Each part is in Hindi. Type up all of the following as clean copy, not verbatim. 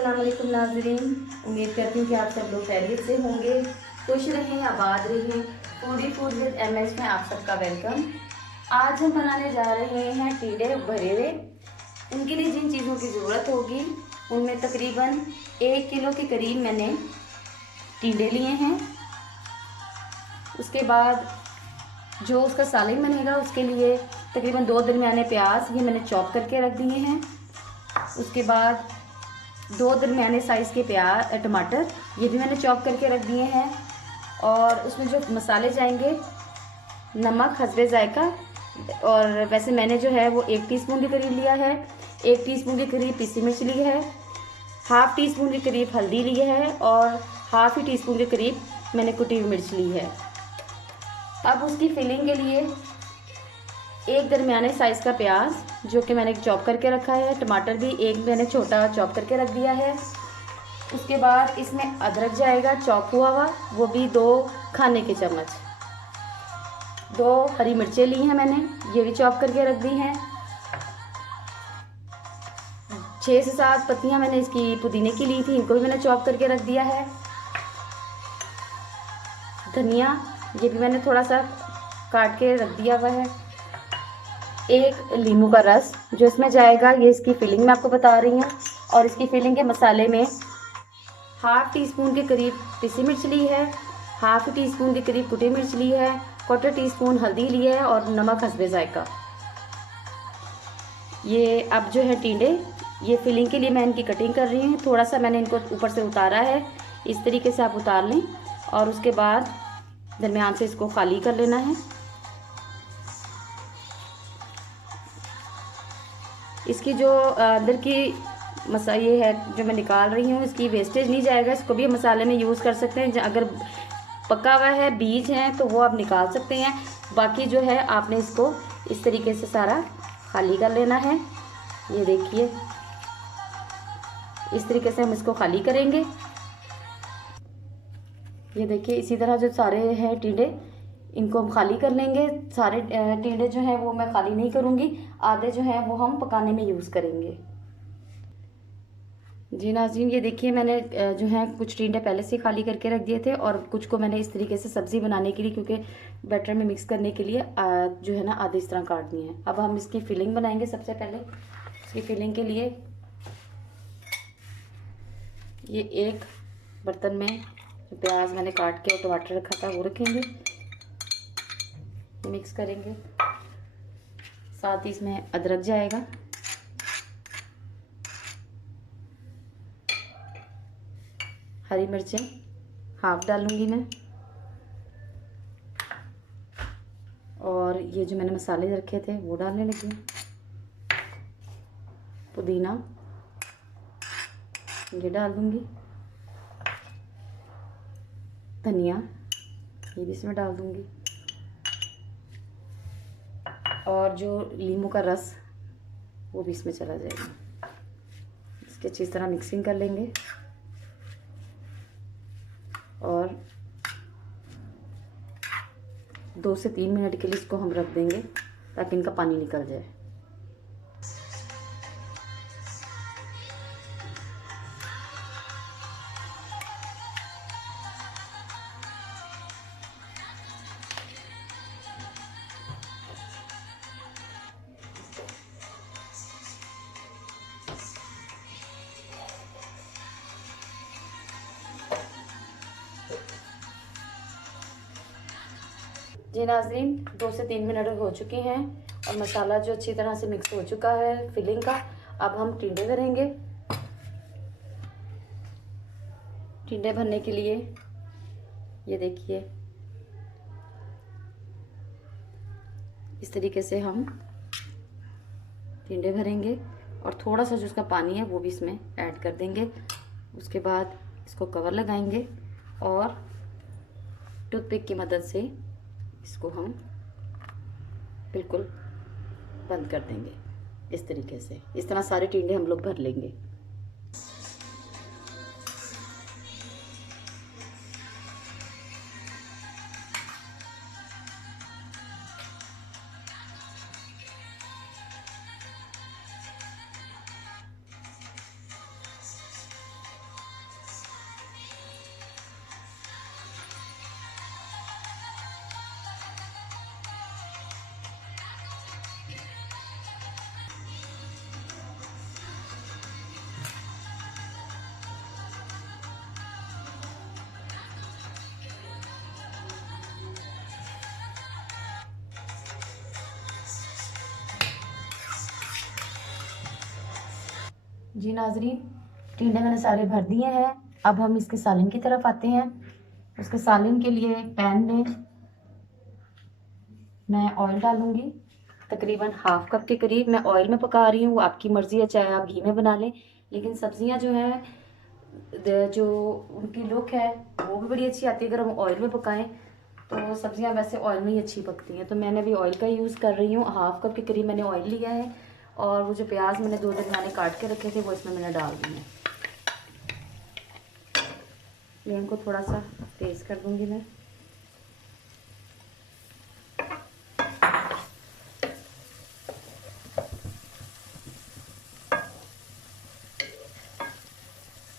अस्सलाम वालेकुम नाज़रीन, उम्मीद करती हूँ कि आप सब लोग खैरियत से होंगे, खुश रहें, आबाद रहें। फूडी फूड विद MS में आप सबका वेलकम। आज हम बनाने जा रहे हैं टिंडे भरे हुए। उनके लिए जिन चीज़ों की ज़रूरत होगी उनमें तकरीबन 1 किलो के करीब मैंने टिंडे लिए हैं। उसके बाद जो उसका सालन बनेगा उसके लिए तकरीबन 2 दरमियाने प्याज ये मैंने चॉप करके रख दिए हैं। उसके बाद 2 दरमियाने साइज़ के टमाटर ये भी मैंने चॉप करके रख दिए हैं। और उसमें जो मसाले जाएंगे, नमक हस्बे जायका, और वैसे मैंने जो है वो 1 टीस्पून के करीब लिया है। 1 टीस्पून के करीब पिसी मिर्च ली है, हाफ़ टी स्पून के करीब हल्दी ली है और हाफ़ ही टीस्पून के करीब मैंने कुटी हुई मिर्च ली है। अब उसकी फिलिंग के लिए 1 दरमियाने साइज़ का प्याज जो कि मैंने चॉप करके रखा है, टमाटर भी 1 मैंने छोटा चॉप करके रख दिया है। उसके बाद इसमें अदरक जाएगा चॉप हुआ हुआ, वो भी 2 खाने के चम्मच। 2 हरी मिर्चें ली हैं मैंने, ये भी चॉप करके रख दी हैं। 6 से 7 पत्तियां मैंने इसकी पुदीने की ली थी, इनको भी मैंने चॉप करके रख दिया है। धनिया ये भी मैंने थोड़ा सा काट के रख दिया हुआ है। 1 नींबू का रस जो इसमें जाएगा, ये इसकी फिलिंग मैं आपको बता रही हूँ। और इसकी फिलिंग के मसाले में हाफ़ टी स्पून के करीब पिसी मिर्च ली है, हाफ़ टी स्पून के करीब कुटी मिर्च ली है, 1/4 टीस्पून हल्दी ली है और नमक हस्बे जायका। ये अब जो है टिंडे, ये फिलिंग के लिए मैं इनकी कटिंग कर रही हूँ। थोड़ा सा मैंने इनको ऊपर से उतारा है, इस तरीके से आप उतार लें और उसके बाद दरमियान से इसको खाली कर लेना है। इसकी जो अंदर की ये है जो मैं निकाल रही हूँ, इसकी वेस्टेज नहीं जाएगा, इसको भी मसाले में यूज़ कर सकते हैं। अगर पका हुआ है, बीज हैं तो वो आप निकाल सकते हैं। बाकी जो है आपने इसको इस तरीके से सारा खाली कर लेना है। ये देखिए इस तरीके से हम इसको खाली करेंगे। ये देखिए इसी तरह जो सारे हैं टिंडे, इनको हम खाली कर लेंगे। सारे टिंडे जो हैं वो मैं खाली नहीं करूँगी, आधे जो हैं वो हम पकाने में यूज़ करेंगे। जी नाज़रीन, ये देखिए मैंने जो है कुछ टिंडे पहले से खाली करके रख दिए थे और कुछ को मैंने इस तरीके से सब्ज़ी बनाने के लिए, क्योंकि बैटर में मिक्स करने के लिए जो है ना आधे इस तरह काट दिए हैं। अब हम इसकी फिलिंग बनाएंगे। सबसे पहले इसकी फिलिंग के लिए ये एक बर्तन में जो प्याज मैंने काट के और टमाटर रखा था वो रखेंगे, मिक्स करेंगे। साथ ही इसमें अदरक जाएगा, हरी मिर्चें हाफ डालूंगी मैं, और ये जो मैंने मसाले रखे थे वो डालने लगी। पुदीना ये डाल दूंगी, धनिया ये भी इसमें डाल दूंगी, और जो नींबू का रस वो भी इसमें चला जाएगा। इसकी अच्छी तरह मिक्सिंग कर लेंगे और 2 से 3 मिनट के लिए इसको हम रख देंगे ताकि इनका पानी निकल जाए। जी नाज़रीन, 2 से 3 मिनट हो चुके हैं और मसाला जो अच्छी तरह से मिक्स हो चुका है फिलिंग का। अब हम टिंडे भरेंगे। टिंडे भरने के लिए ये देखिए इस तरीके से हम टिंडे भरेंगे और थोड़ा सा जो उसका पानी है वो भी इसमें ऐड कर देंगे। उसके बाद इसको कवर लगाएंगे और टूथपिक की मदद से इसको हम बिल्कुल बंद कर देंगे। इस तरीके से इस तरह सारे टिंडे हम लोग भर लेंगे। जी नाजरीन, टिंडे मैंने सारे भर दिए हैं। अब हम इसके सालन की तरफ आते हैं। उसके सालन के लिए पैन में मैं ऑयल डालूंगी, तकरीबन हाफ कप के करीब मैं ऑयल में पका रही हूँ। आपकी मर्ज़ी है, चाहे आप घी में बना लें, लेकिन सब्जियां जो हैं जो उनकी लुक है वो भी बड़ी अच्छी आती है अगर हम ऑयल में पकाएं। तो सब्जियां वैसे ऑयल में ही अच्छी पकती हैं। तो मैंने अभी ऑयल का यूज़ कर रही हूँ। हाफ कप के करीब मैंने ऑयल लिया है और वो जो प्याज मैंने 2 दरमियाने काट के रखे थे वो इसमें मैंने डाल दिए हैं। फ्लेम को थोड़ा सा तेज़ कर दूंगी मैं।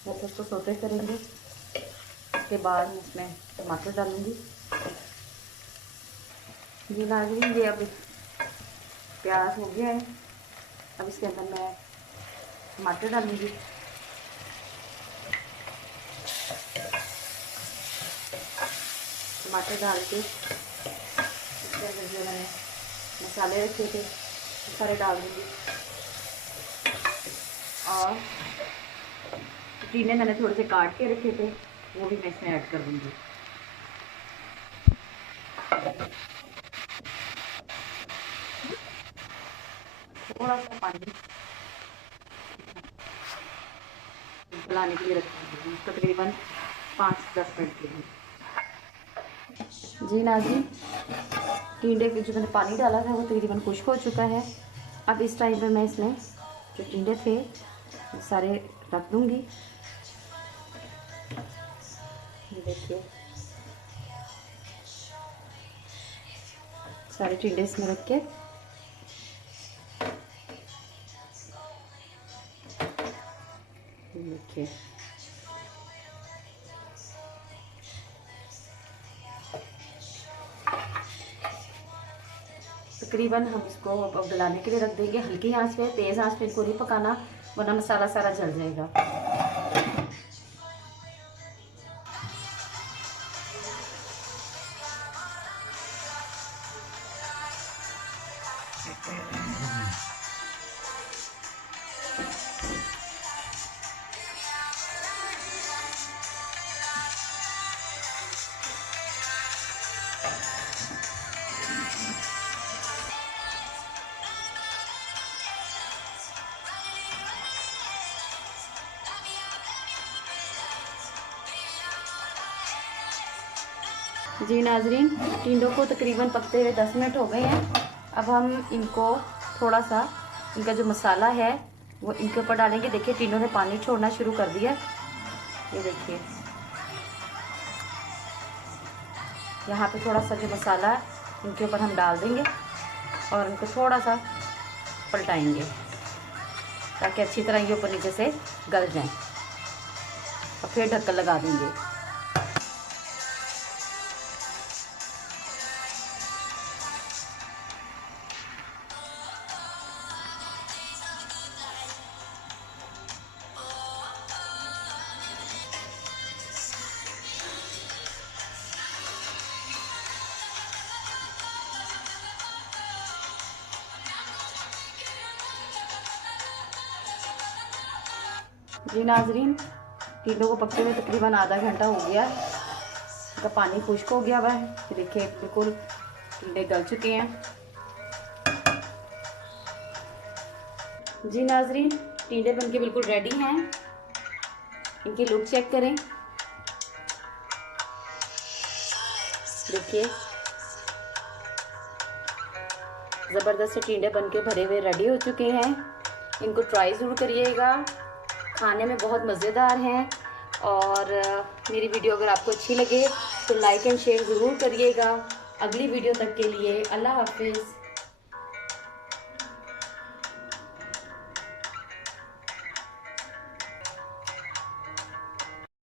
बस इसको सोते करेंगे। उसके बाद मैं इसमें टमाटर डालूंगी। जी नाज़रीन, ये अब प्याज हो गया है। अब इसके अंदर मैं टमाटर डालूंगी। टमाटर डाल के इसके अंदर जो मैंने मसाले रखे थे वो सारे डाल दूँगी। और टीने मैंने थोड़े से काट के रखे थे वो भी मैं इसमें ऐड कर दूँगी। थोड़ा सा पानी गलाने के लिए रखूँगी, तकरीबन 5-10 मिनट के लिए। जी नाज़रीन, टिंडे के जो मैंने पानी डाला था वो तकरीबन खुश्क हो चुका है। अब इस टाइम पे मैं इसमें जो टिंडे थे वो सारे रख दूँगी। ये देखिए, सारे टिंडे इसमें रख के देखिए तकरीबन हम इसको अब गलाने के लिए रख देंगे। हल्की आंच पे, तेज़ आंच पे इनको नहीं पकाना वरना मसाला सारा जल जाएगा। जी नाज़रीन, टिंडों को तकरीबन पकते हुए 10 मिनट हो गए हैं। अब हम इनको थोड़ा सा इनका जो मसाला है वो इनके ऊपर डालेंगे। देखिए टिंडों ने पानी छोड़ना शुरू कर दिया। ये देखिए, यहाँ पे थोड़ा सा जो मसाला है इनके ऊपर हम डाल देंगे और इनको थोड़ा सा पलटाएंगे ताकि अच्छी तरह ये ऊपर नीचे से गल जाएं। और फिर ढक्कन लगा देंगे। जी नाज़रीन, टिंडों को पकते हुए तकरीबन आधा घंटा हो गया। इसका पानी खुश्क हो गया हुआ है। देखिए बिल्कुल टिंडे गल चुके हैं। जी नाज़रीन, टिंडे बनके बिल्कुल रेडी हैं। इनकी लुक चेक करें। देखिए ज़बरदस्त टिंडे बनके भरे हुए रेडी हो चुके हैं। इनको ट्राई ज़रूर करिएगा, खाने में बहुत मज़ेदार हैं। और मेरी वीडियो अगर आपको अच्छी लगे तो लाइक एंड शेयर ज़रूर करिएगा। अगली वीडियो तक के लिए अल्लाह हाफिज़।